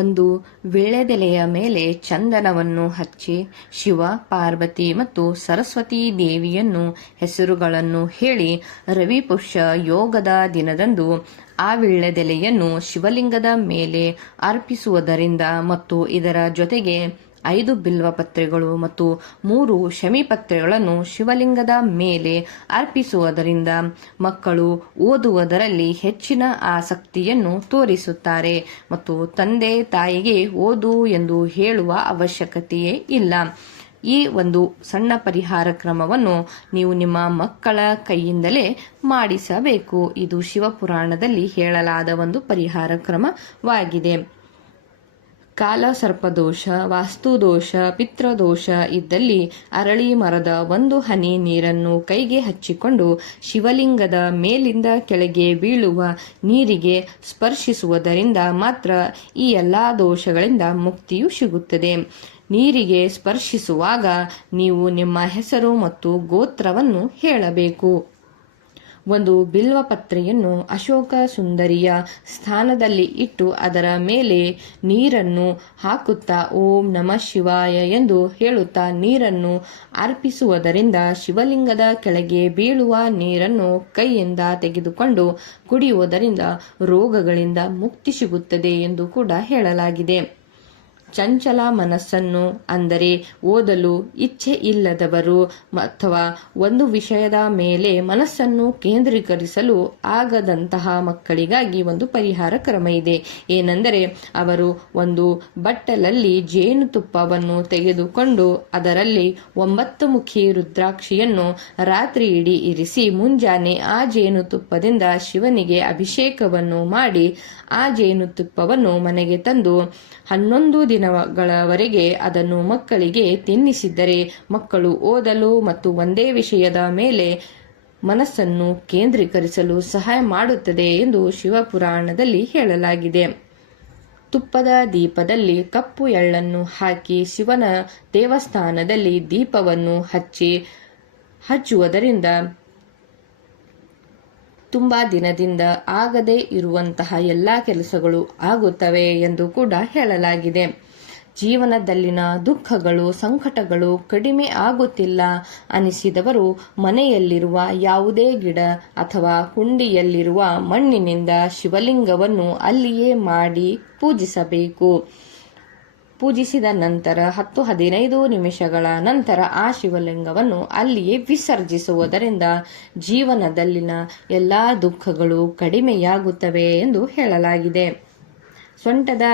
ಒಂದು ವೀಳ್ಯದೆಲೆಯ ಮೇಲೆ ಚಂದನವನ್ನು ಹಚ್ಚಿ ಶಿವ, ಪಾರ್ವತಿ ಮತ್ತು ಸರಸ್ವತೀ ದೇವಿಯನ್ನು ಹೆಸರುಗಳನ್ನು ಹೇಳಿ ರವಿಪುಷ್ಯ ಯೋಗದ ದಿನದಂದು ಆ ವೀಳ್ಯದೆಲೆಯನ್ನು ಶಿವಲಿಂಗದ ಮೇಲೆ ಅರ್ಪಿಸುವುದರಿಂದ ಮತ್ತು ಇದರ ಜೊತೆಗೆ 5 ಬಿಲ್ವಪತ್ರೆಗಳು ಮತ್ತು 3 ಶಮೀಪತ್ರೆಗಳನ್ನು ಶಿವಲಿಂಗದ ಮೇಲೆ ಅರ್ಪಿಸುವುದರಿಂದ ಮಕ್ಕಳು ಓದುವುದರಲ್ಲಿ ಹೆಚ್ಚಿನ ಆಸಕ್ತಿಯನ್ನು ತೋರಿಸುತ್ತಾರೆ ಮತ್ತು ತಂದೆ ತಾಯಿಗೆ ಓದು ಎಂದು ಹೇಳುವ ಅವಶ್ಯಕತೆಯೇ ಇಲ್ಲ. ಈ ಒಂದು ಸಣ್ಣ ಪರಿಹಾರ ಕ್ರಮವನ್ನು ನೀವು ನಿಮ್ಮ ಮಕ್ಕಳ ಕೈಯಿಂದಲೇ ಮಾಡಿಸಬೇಕು. ಇದು ಶಿವಪುರಾಣದಲ್ಲಿ ಹೇಳಲಾದ ಒಂದು ಪರಿಹಾರ ಕ್ರಮವಾಗಿದೆ. ಕಾಲಸರ್ಪದೋಷ, ವಾಸ್ತುದೋಷ, ಪಿತೃದೋಷ ಇದ್ದಲ್ಲಿ ಅರಳಿ ಮರದ ಒಂದು ಹನಿ ನೀರನ್ನು ಕೈಗೆ ಹಚ್ಚಿಕೊಂಡು ಶಿವಲಿಂಗದ ಮೇಲಿಂದ ಕೆಳಗೆ ಬೀಳುವ ನೀರಿಗೆ ಸ್ಪರ್ಶಿಸುವುದರಿಂದ ಮಾತ್ರ ಈ ಎಲ್ಲ ದೋಷಗಳಿಂದ ಮುಕ್ತಿಯು ಸಿಗುತ್ತದೆ. ನೀರಿಗೆ ಸ್ಪರ್ಶಿಸುವಾಗ ನೀವು ನಿಮ್ಮ ಹೆಸರು ಮತ್ತು ಗೋತ್ರವನ್ನು ಹೇಳಬೇಕು. ಒಂದು ಬಿಲ್ವಪತ್ರೆಯನ್ನು ಅಶೋಕ ಸುಂದರಿಯ ಸ್ಥಾನದಲ್ಲಿ ಇಟ್ಟು ಅದರ ಮೇಲೆ ನೀರನ್ನು ಹಾಕುತ್ತಾ ಓಂ ನಮಃ ಶಿವಾಯ ಎಂದು ಹೇಳುತ್ತಾ ನೀರನ್ನು ಅರ್ಪಿಸುವುದರಿಂದ ಶಿವಲಿಂಗದ ಕೆಳಗೆ ಬೀಳುವ ನೀರನ್ನು ಕೈಯಿಂದ ತೆಗೆದುಕೊಂಡು ಕುಡಿಯುವುದರಿಂದ ರೋಗಗಳಿಂದ ಮುಕ್ತಿ ಸಿಗುತ್ತದೆ ಎಂದು ಕೂಡ ಹೇಳಲಾಗಿದೆ. ಚಂಚಲ ಮನಸ್ಸನ್ನು, ಅಂದರೆ ಓದಲು ಇಚ್ಛೆ ಇಲ್ಲದವರು ಅಥವಾ ಒಂದು ವಿಷಯದ ಮೇಲೆ ಮನಸ್ಸನ್ನು ಕೇಂದ್ರೀಕರಿಸಲು ಆಗದಂತಹ ಮಕ್ಕಳಿಗಾಗಿ ಒಂದು ಪರಿಹಾರ ಕ್ರಮ ಇದೆ. ಏನೆಂದರೆ ಅವರು ಒಂದು ಬಟ್ಟಲಲ್ಲಿ ಜೇನುತುಪ್ಪವನ್ನು ತೆಗೆದುಕೊಂಡು ಅದರಲ್ಲಿ 9 ಮುಖಿ ರುದ್ರಾಕ್ಷಿಯನ್ನು ರಾತ್ರಿ ಇಡೀ ಇರಿಸಿ ಮುಂಜಾನೆ ಆ ಜೇನುತುಪ್ಪದಿಂದ ಶಿವನಿಗೆ ಅಭಿಷೇಕವನ್ನು ಮಾಡಿ ಆ ಜೇನುತುಪ್ಪವನ್ನು ಮನೆಗೆ ತಂದು 11 ದಿನಗಳವರೆಗೆ ಅದನ್ನು ಮಕ್ಕಳಿಗೆ ತಿನ್ನಿಸಿದ್ದರೆ ಮಕ್ಕಳು ಓದಲು ಮತ್ತು ಒಂದೇ ವಿಷಯದ ಮೇಲೆ ಮನಸ್ಸನ್ನು ಕೇಂದ್ರೀಕರಿಸಲು ಸಹಾಯ ಮಾಡುತ್ತದೆ ಎಂದು ಶಿವಪುರಾಣದಲ್ಲಿ ಹೇಳಲಾಗಿದೆ. ತುಪ್ಪದ ದೀಪದಲ್ಲಿ ಕಪ್ಪು ಎಳ್ಳನ್ನು ಹಾಕಿ ಶಿವನ ದೇವಸ್ಥಾನದಲ್ಲಿ ದೀಪವನ್ನು ಹಚ್ಚುವುದರಿಂದ ತುಂಬಾ ದಿನದಿಂದ ಆಗದೇ ಇರುವಂತಹ ಎಲ್ಲ ಕೆಲಸಗಳು ಆಗುತ್ತವೆ ಎಂದು ಕೂಡ ಹೇಳಲಾಗಿದೆ. ಜೀವನದಲ್ಲಿನ ದುಃಖಗಳು, ಸಂಕಟಗಳು ಕಡಿಮೆ ಆಗುತ್ತಿಲ್ಲ ಅನಿಸಿದವರು ಮನೆಯಲ್ಲಿರುವ ಯಾವುದೇ ಗಿಡ ಅಥವಾ ಕುಂಡಿಯಲ್ಲಿರುವ ಮಣ್ಣಿನಿಂದ ಶಿವಲಿಂಗವನ್ನು ಅಲ್ಲಿಯೇ ಮಾಡಿ ಪೂಜಿಸಬೇಕು. ಪೂಜಿಸಿದ ನಂತರ 10-15 ನಿಮಿಷಗಳ ನಂತರ ಆ ಶಿವಲಿಂಗವನ್ನು ಅಲ್ಲಿಯೇ ವಿಸರ್ಜಿಸುವುದರಿಂದ ಜೀವನದಲ್ಲಿನ ಎಲ್ಲ ದುಃಖಗಳು ಕಡಿಮೆಯಾಗುತ್ತವೆ ಎಂದು ಹೇಳಲಾಗಿದೆ. ಸೊಂಟದ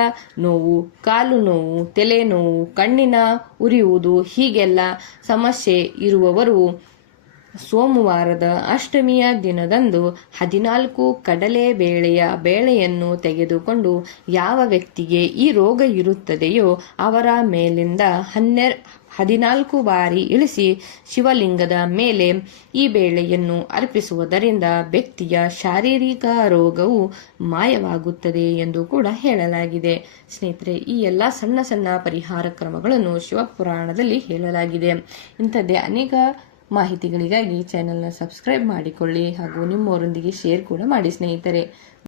ನೋವು, ಕಾಲು ನೋವು, ತಲೆನೋವು, ಕಣ್ಣಿನ ಉರಿಯುವುದು ಹೀಗೆಲ್ಲ ಸಮಸ್ಯೆ ಇರುವವರು ಸೋಮವಾರದ ಅಷ್ಟಮಿಯ ದಿನದಂದು 14 ಕಡಲೆಬೇಳೆಯನ್ನು ತೆಗೆದುಕೊಂಡು ಯಾವ ವ್ಯಕ್ತಿಗೆ ಈ ರೋಗ ಇರುತ್ತದೆಯೋ ಅವರ ಮೇಲಿಂದ 14 ಬಾರಿ ಇಳಿಸಿ ಶಿವಲಿಂಗದ ಮೇಲೆ ಈ ಬೇಳೆಯನ್ನು ಅರ್ಪಿಸುವುದರಿಂದ ವ್ಯಕ್ತಿಯ ಶಾರೀರಿಕ ರೋಗವು ಮಾಯವಾಗುತ್ತದೆ ಎಂದು ಕೂಡ ಹೇಳಲಾಗಿದೆ. ಸ್ನೇಹಿತರೆ, ಈ ಎಲ್ಲ ಸಣ್ಣ ಸಣ್ಣ ಪರಿಹಾರ ಕ್ರಮಗಳನ್ನು ಶಿವಪುರಾಣದಲ್ಲಿ ಹೇಳಲಾಗಿದೆ. ಇಂಥದ್ದೇ ಅನೇಕ ಮಾಹಿತಿಗಳಿಗಾಗಿ ಚಾನೆಲ್ನ ಸಬ್ಸ್ಕ್ರೈಬ್ ಮಾಡಿಕೊಳ್ಳಿ ಹಾಗೂ ನಿಮ್ಮವರೊಂದಿಗೆ ಶೇರ್ ಕೂಡ ಮಾಡಿ ಸ್ನೇಹಿತರೆ.